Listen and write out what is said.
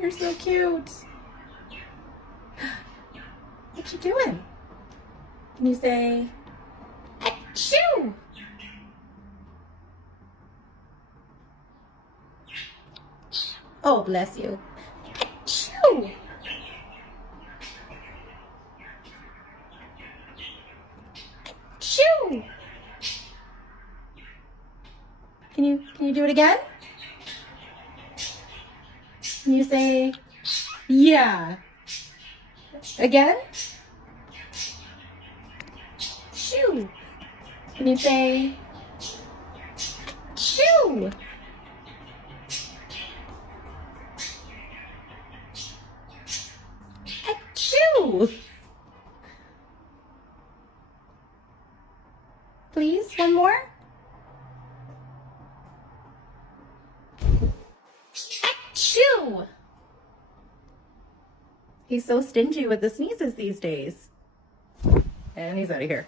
You're so cute. What you doing? Can you say, achoo? Oh, bless you. Achoo! Achoo! Can you do it again? Can you say, yeah? Again? Shoo! Can you say, shoo? Achoo! Please, one more. Achoo! He's so stingy with the sneezes these days. And he's out of here.